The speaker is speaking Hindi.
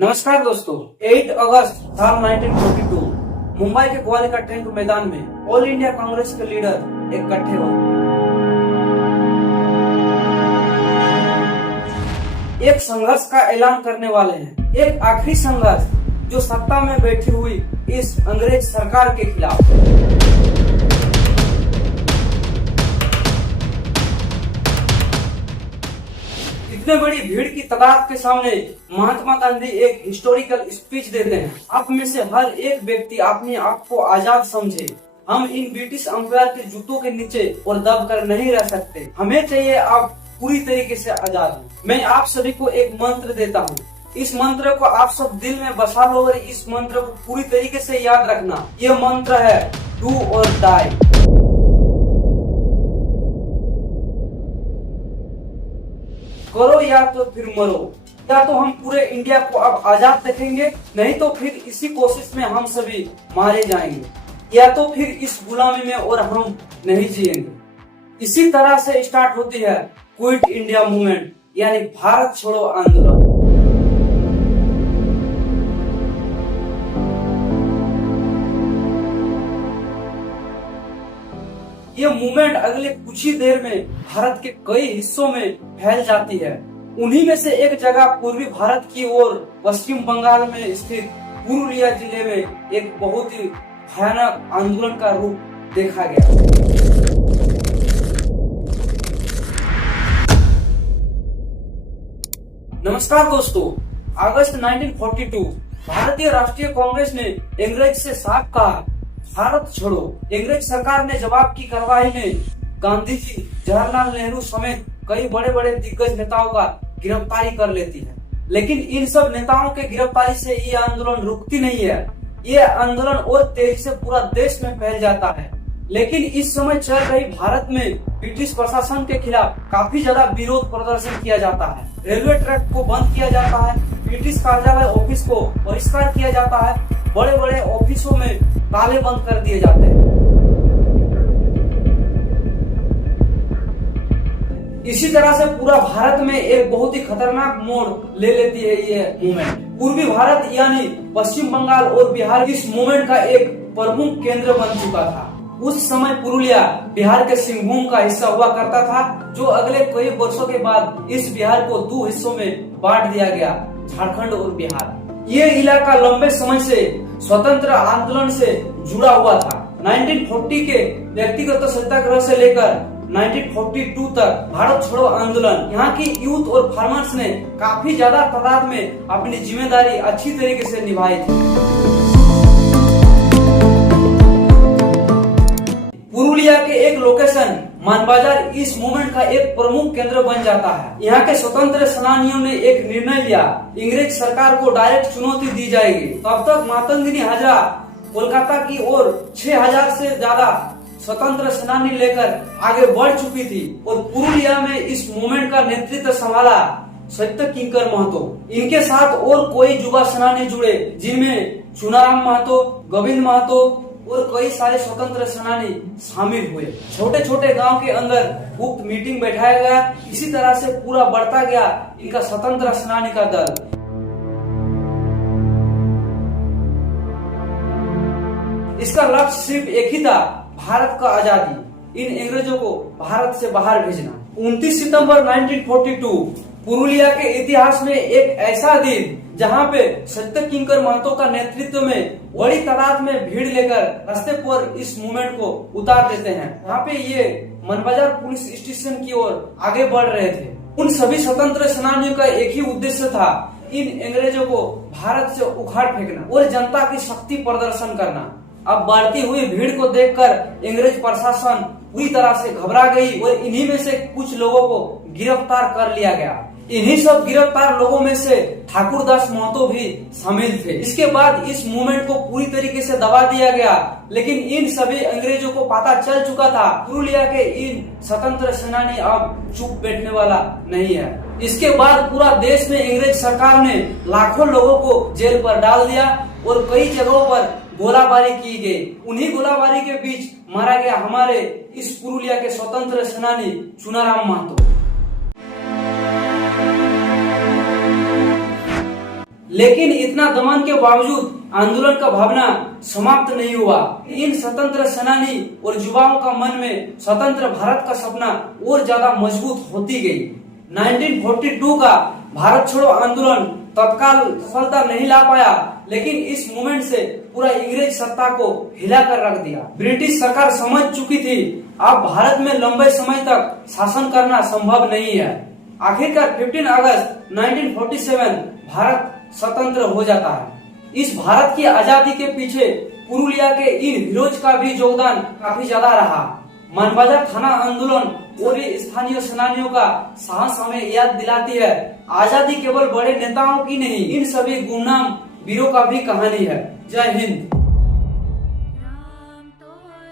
नमस्कार दोस्तों, 8 अगस्त साल 1942 मुंबई के ग्वालियर का टैंक मैदान में ऑल इंडिया कांग्रेस के लीडर इकट्ठे हुए। एक संघर्ष का ऐलान करने वाले हैं, एक आखिरी संघर्ष जो सत्ता में बैठी हुई इस अंग्रेज सरकार के खिलाफ। इतने बड़ी भीड़ की तादाद के सामने महात्मा गांधी एक हिस्टोरिकल स्पीच देते हैं। आप में से हर एक व्यक्ति अपने आप को आजाद समझे। हम इन ब्रिटिश अंपायर के जूतों के नीचे और दब कर नहीं रह सकते। हमें चाहिए आप पूरी तरीके से आजाद हो। मैं आप सभी को एक मंत्र देता हूँ। इस मंत्र को आप सब दिल में बसा लो और इस मंत्र को पूरी तरीके से याद रखना। यह मंत्र है डू और डाई। करो या तो फिर मरो। या तो हम पूरे इंडिया को अब आजाद देखेंगे, नहीं तो फिर इसी कोशिश में हम सभी मारे जाएंगे, या तो फिर इस गुलामी में और हम नहीं जिएंगे। इसी तरह से स्टार्ट होती है क्विट इंडिया मूवमेंट, यानी भारत छोड़ो आंदोलन। ये मूवमेंट अगले कुछ ही देर में भारत के कई हिस्सों में फैल जाती है। उन्हीं में से एक जगह पूर्वी भारत की ओर पश्चिम बंगाल में स्थित पुरुलिया जिले में एक बहुत ही भयानक आंदोलन का रूप देखा गया। नमस्कार दोस्तों, अगस्त 1942 भारतीय राष्ट्रीय कांग्रेस ने अंग्रेज से साफ कहा, भारत छोड़ो। अंग्रेज सरकार ने जवाब की कार्रवाई में गांधी जी, जवाहरलाल नेहरू समेत कई बड़े बड़े दिग्गज नेताओं का गिरफ्तारी कर लेती है। लेकिन इन सब नेताओं के गिरफ्तारी से ये आंदोलन रुकती नहीं है। ये आंदोलन और तेजी से पूरा देश में फैल जाता है। लेकिन इस समय चल रही भारत में ब्रिटिश प्रशासन के खिलाफ काफी ज्यादा विरोध प्रदर्शन किया जाता है। रेलवे ट्रैक को बंद किया जाता है, ब्रिटिश कार्यालय ऑफिस को बहिष्कार किया जाता है, बड़े बड़े ऑफिसों में ताले बंद कर दिए जाते हैं। इसी तरह से पूरा भारत में एक बहुत ही खतरनाक मोड़ ले लेती है ये मूवमेंट। पूर्वी भारत यानी पश्चिम बंगाल और बिहार इस मूवमेंट का एक प्रमुख केंद्र बन चुका था। उस समय पुरुलिया बिहार के सिंहभूम का हिस्सा हुआ करता था, जो अगले कई वर्षों के बाद इस बिहार को दो हिस्सों में बांट दिया गया, झारखंड और बिहार। ये इलाका लंबे समय से स्वतंत्र आंदोलन से जुड़ा हुआ था। 1940 के व्यक्तिगत सत्याग्रह से लेकर 1942 तक भारत छोड़ो आंदोलन, यहाँ की यूथ और फार्मर्स ने काफी ज्यादा तादाद में अपनी जिम्मेदारी अच्छी तरीके से निभाई थी। पुरुलिया के एक लोकेशन मानबाजार इस मूवमेंट का एक प्रमुख केंद्र बन जाता है। यहाँ के स्वतंत्र सेनानियों ने एक निर्णय लिया, अंग्रेज सरकार को डायरेक्ट चुनौती दी जाएगी। तब तक मातंगिनी हाजरा कोलकाता की ओर 6000 से ज्यादा स्वतंत्र सेनानी लेकर आगे बढ़ चुकी थी और पुरुलिया में इस मूवमेंट का नेतृत्व संभाला सत्य किंकर महतो। इनके साथ और कोई युवा सेनानी जुड़े, जिनमें चुनाराम महतो, गोविंद महतो और कई सारे स्वतंत्र सेनानी शामिल हुए। छोटे छोटे गांव के अंदर गुप्त मीटिंग बैठाया गया। इसी तरह से पूरा बढ़ता गया इनका स्वतंत्र सेनानी का दल। इसका लक्ष्य सिर्फ एक ही था, भारत का आजादी, इन अंग्रेजों को भारत से बाहर भेजना। 29 सितंबर 1942 पुरुलिया के इतिहास में एक ऐसा दिन जहां पे सत्य किंकर महतो का नेतृत्व में बड़ी तादाद में भीड़ लेकर रास्ते पर इस मूवमेंट को उतार देते हैं। यहाँ पे ये मनबाजार पुलिस स्टेशन की ओर आगे बढ़ रहे थे। उन सभी स्वतंत्र सेनानियों का एक ही उद्देश्य था, इन अंग्रेजों को भारत से उखाड़ फेंकना और जनता की शक्ति प्रदर्शन करना। अब बढ़ती हुई भीड़ को देखकर अंग्रेज प्रशासन पूरी तरह से घबरा गई और इन्हीं में से कुछ लोगों को गिरफ्तार कर लिया गया। इन्हीं सब गिरफ्तार लोगों में से ठाकुरदास महतो भी शामिल थे। इसके बाद इस मूवमेंट को पूरी तरीके से दबा दिया गया, लेकिन इन सभी अंग्रेजों को पता चल चुका था पुरुलिया के इन स्वतंत्र सेनानी अब चुप बैठने वाला नहीं है। इसके बाद पूरा देश में अंग्रेज सरकार ने लाखों लोगों को जेल पर डाल दिया और कई जगहों पर गोलाबारी की गई। उन्हीं गोलाबारी के बीच मारा गया हमारे इस पुरुलिया के स्वतंत्र सेनानी चुनाराम महतो। लेकिन इतना दमन के बावजूद आंदोलन का भावना समाप्त नहीं हुआ। इन स्वतंत्र सेनानी और युवाओं का मन में स्वतंत्र भारत का सपना और ज्यादा मजबूत होती गई। 1942 का भारत छोड़ो आंदोलन तत्काल सफलता नहीं ला पाया, लेकिन इस मूवमेंट से पूरा अंग्रेज सत्ता को हिला कर रख दिया। ब्रिटिश सरकार समझ चुकी थी अब भारत में लंबे समय तक शासन करना संभव नहीं है। आखिरकार 15 अगस्त 1947 भारत स्वतंत्र हो जाता है। इस भारत की आजादी के पीछे पुरुलिया के इन हीरोज का भी योगदान काफी ज्यादा रहा। मानबाजार थाना आंदोलन और ये स्थानीय सेनानियों का साहस हमें याद दिलाती है आजादी केवल बड़े नेताओं की नहीं, इन सभी गुमनाम वीरों का भी कहानी है। जय हिंद।